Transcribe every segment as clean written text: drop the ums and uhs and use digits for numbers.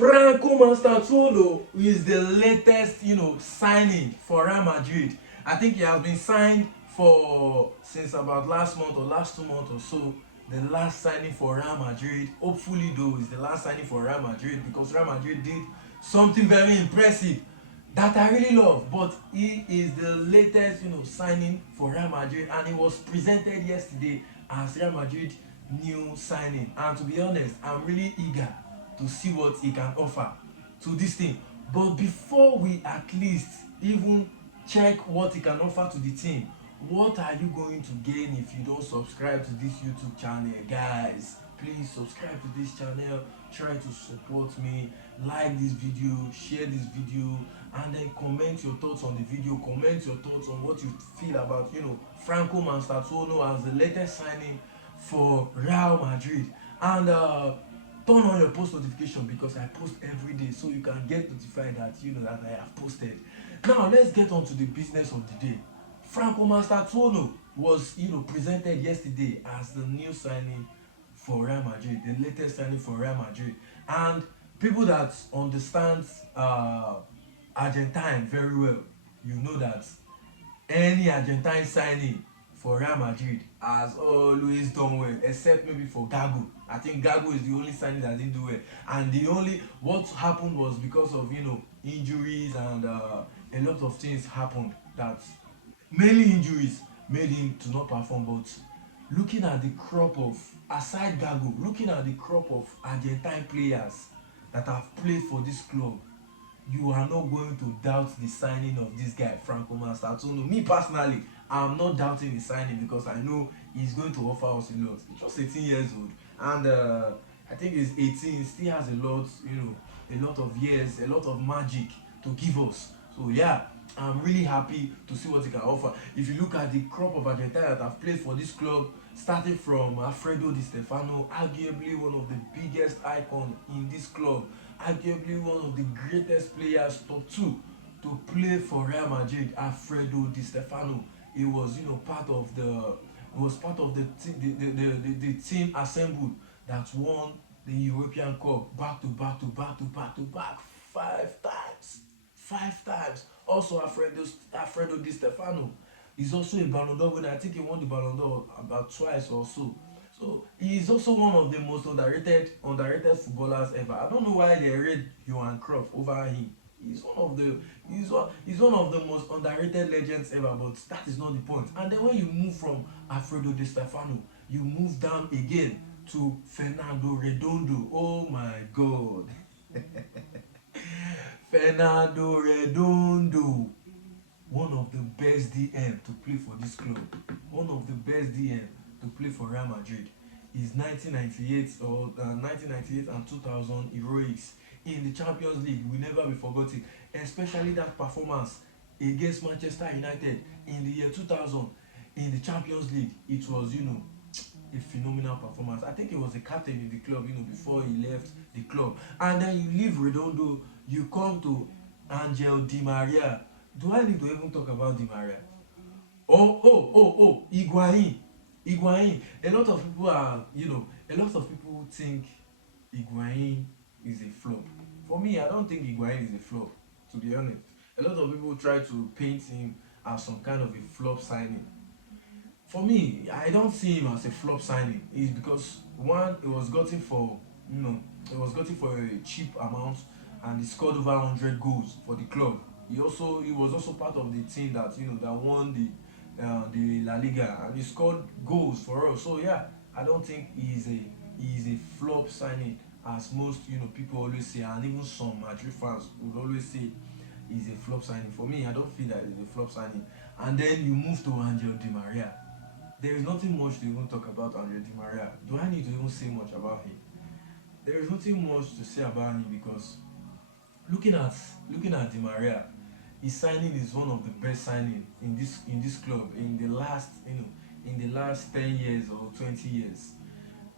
Franco Mastantuono is the latest, signing for Real Madrid. I think he has been signed for since about last month or last 2 months or so. The last signing for Real Madrid, hopefully though, is the last signing for Real Madrid because Real Madrid did something very impressive that I really love. But he is the latest, signing for Real Madrid, and he was presented yesterday as Real Madrid new signing. And to be honest, I'm really eager to see what he can offer to this team. But before we at least even check what he can offer to the team, what are you going to gain if you don't subscribe to this YouTube channel? Guys, please subscribe to this channel, try to support me, like this video, share this video, and then comment your thoughts on the video, comment your thoughts on what you feel about Franco Mastantuono as the latest signing for Real Madrid. And turn on your post notification because I post every day, so you can get notified that that I have posted. Now let's get on to the business of the day. Franco Mastantuono was presented yesterday as the new signing for Real Madrid, the latest signing for Real Madrid. And people that understand Argentine very well, you know that any Argentine signing for Real Madrid has always done well, except maybe for Gago. I think Gago is the only signing that didn't do well, and the only what happened was because of injuries, and a lot of things happened that mainly injuries made him to not perform. But looking at the crop of, aside Gago, looking at the crop of Argentine players that have played for this club, you are not going to doubt the signing of this guy Franco Mastantuono. Me personally, I'm not doubting the signing because I know he's going to offer us a lot. He's just 18 years old, and I think he's 18, he still has a lot, a lot of years, a lot of magic to give us. So yeah, I'm really happy to see what he can offer. If you look at the crop of Argentina that have played for this club, starting from Alfredo Di Stefano, arguably one of the biggest icons in this club, arguably one of the greatest players, top two, to play for Real Madrid, Alfredo Di Stefano. He was, part of the, the team assembled that won the European Cup back to back to back to back to back 5 times. 5 times. Also, Alfredo Di Stefano is also a Ballon d'Or winner. I think he won the Ballon d'Or about twice or so. So he is also one of the most underrated footballers ever. I don't know why they rate Johan Cruyff over him. He's one of the most underrated legends ever, but that is not the point. And then when you move from Alfredo Di Stefano, you move down again to Fernando Redondo. Oh my God. Fernando Redondo, one of the best DM to play for this club, one of the best DM to play for Real Madrid. His 1998 and 2000 heroics in the Champions League will never be forgotten, especially that performance against Manchester United in the year 2000 in the Champions League. It was, a phenomenal performance. I think he was a captain in the club, before he left the club. And then you leave Redondo, you come to Angel Di Maria. Do I need to even talk about Di Maria? Higuain. Higuain. A lot of people think Higuain is a flop. For me, I don't think Higuain is a flop, to be honest. A lot of people try to paint him as some kind of a flop signing. For me, I don't see him as a flop signing. It's because one, it was gotten for a cheap amount, and he scored over 100 goals for the club. He was also part of the team that that won the La Liga, and he scored goals for us. So yeah, I don't think he is a flop signing, as most people always say, and even some Madrid fans would always say he's a flop signing. For me, I don't feel that he's a flop signing. And then you move to Angel Di Maria. There is nothing much to even talk about Angel Di Maria. Do I need to even say much about him? There is nothing much to say about him because looking at Di Maria, his signing is one of the best signing in this club in the last in the last 10 years or 20 years.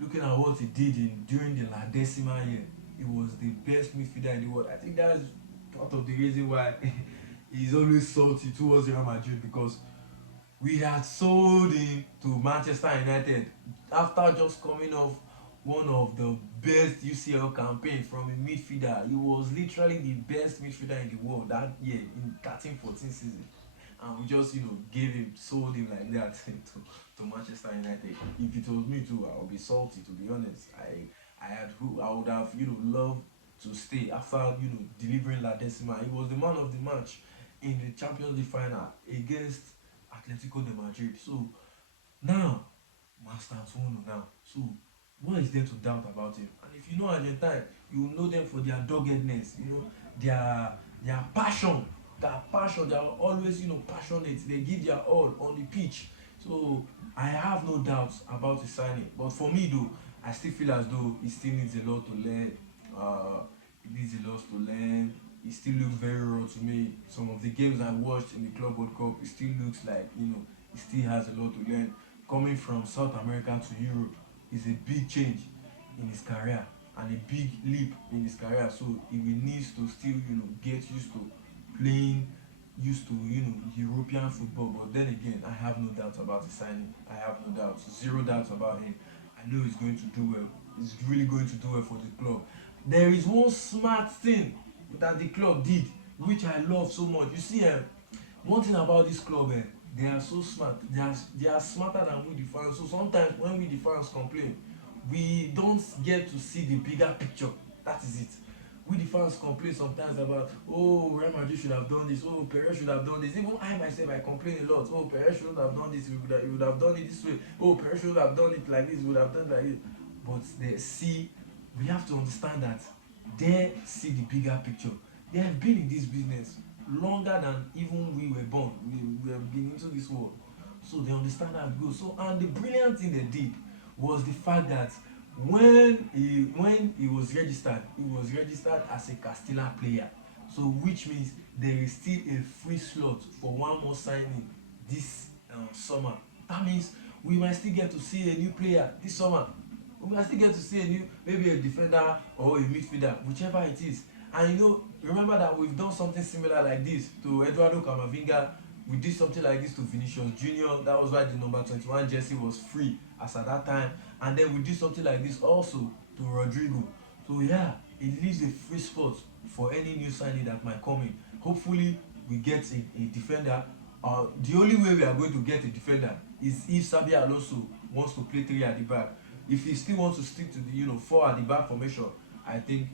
Looking at what he did during the La Decima year, he was the best midfielder in the world. I think that's part of the reason why he's always salty towards Real Madrid, because we had sold him to Manchester United after just coming off one of the best UCL campaign from a midfielder. He was literally the best midfielder in the world that year in 13-14 season. And we just, gave him, sold him like that to Manchester United. If it was me too, I would be salty, to be honest. I would have, loved to stay after, delivering La Decima. He was the man of the match in the Champions League final against Atletico de Madrid. So now, Mastantuono now. So what is there to doubt about him? And if you know Argentine, you will know them for their doggedness, their passion. Their passion, they are always, passionate. They give their all on the pitch. So I have no doubts about his signing. But for me though, I still feel as though he still needs a lot to learn. He needs a lot to learn. He still looks very raw to me. Some of the games I watched in the Club World Cup, it still looks like, he still has a lot to learn. Coming from South America to Europe is a big change in his career and a big leap in his career. So he will needs to still, get used to playing, used to, European football. But then again, I have no doubts about his signing. I have no doubts, zero doubts about him. I know he's going to do well. He's really going to do well for the club. There is one smart thing that the club did, which I love so much. You see, one thing about this club, they are so smart. They are smarter than we the fans. So sometimes when we the fans complain, we don't get to see the bigger picture. That is it. We the fans complain sometimes about, oh, Real Madrid should have done this, oh, Perez should have done this. Even I myself, I complain a lot. Oh, Perez should have done this, he would have done it this way. Oh, Perez should have done it like this, he would have done it like this. But they see, we have to understand that they see the bigger picture. They have been in this business longer than even we were born. We have been into this world. So they understand how it goes. So, and the brilliant thing they did was the fact that when he was registered as a Castilla player. So which means there is still a free slot for one more signing this summer. That means we might still get to see a new player this summer. We might still get to see a new, maybe a defender or a midfielder, whichever it is. And remember that we've done something similar like this to Eduardo Camavinga. We did something like this to Vinicius Junior. That was why the number 21 jersey was free as at that time. And then we did something like this also to Rodrigo. So yeah, it leaves a free spot for any new signing that might come in. Hopefully we get a defender. The only way we are going to get a defender is if Xabi Alonso wants to play three at the back. If he still wants to stick to the four at the back formation, I think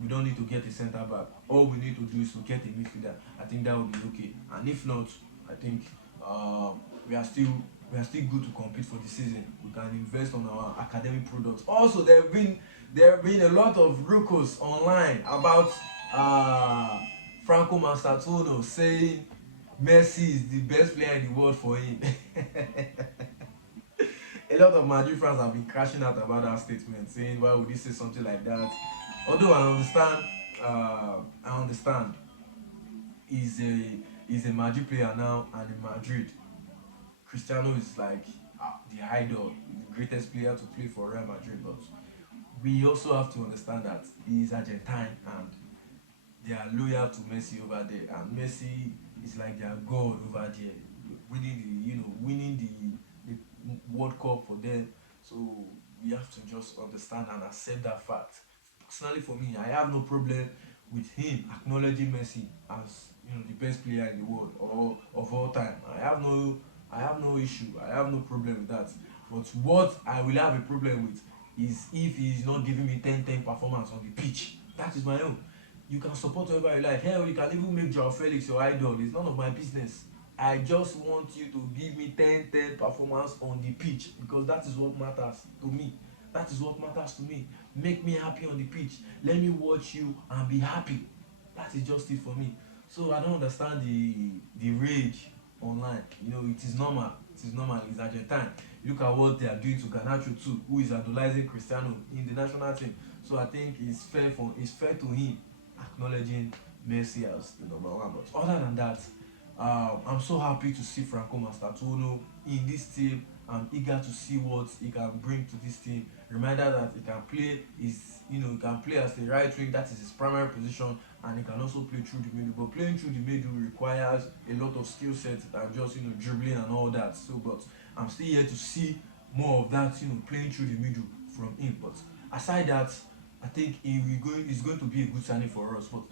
we don't need to get a centre back. All we need to do is to get a midfielder. I think that would be okay. And if not, I think we are still good to compete for the season. We can invest on our academic products. Also, there have been a lot of rucos online about Franco Mastantuono saying Messi is the best player in the world for him. A lot of Madrid fans have been crashing out about that statement, saying why would he say something like that. Although I understand he's a Madrid player now, and in Madrid Cristiano is like the idol, the greatest player to play for Real Madrid. But we also have to understand that he is Argentine and they are loyal to Messi over there, and Messi is like their god over there, winning the World Cup for them. So we have to just understand and accept that fact. Personally, for me, I have no problem with him acknowledging Messi as the best player in the world or of all time. I have no issue. I have no problem with that. But what I will have a problem with is if he is not giving me 10-10 performance on the pitch. That is my own. You can support whoever you like. Hell, you can even make Joao Felix your idol. It's none of my business. I just want you to give me 10-10 performance on the pitch, because that is what matters to me. That is what matters to me. Make me happy on the pitch. Let me watch you and be happy. That is just it for me. So I don't understand the rage online. It is normal. It is normal. It's Argentine. Look at what they are doing to Garnacho too, who is idolizing Cristiano in the national team. So I think it's fair to him acknowledging Messi as the number one. But other than that, I'm so happy to see Franco Mastantuono in this team. I'm eager to see what he can bring to this team. Reminder that he can play he can play as the right wing. That is his primary position, and he can also play through the middle. But playing through the middle requires a lot of skill sets and just dribbling and all that. So, but I'm still here to see more of that. Playing through the middle from him. But aside that, I think it's going to be a good signing for us. But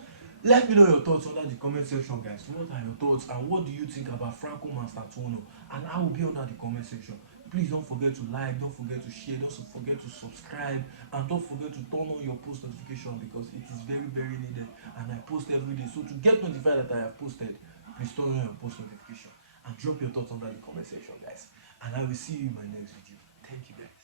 let me know your thoughts under the comment section, guys. What are your thoughts and what do you think about Franco Mastantuono? And I will be under the comment section. Please don't forget to like, don't forget to share, don't forget to subscribe, and don't forget to turn on your post notification because it is very, very needed. And I post every day. So to get notified that I have posted, please turn on your post notification and drop your thoughts under the comment section, guys. And I will see you in my next video. Thank you, guys.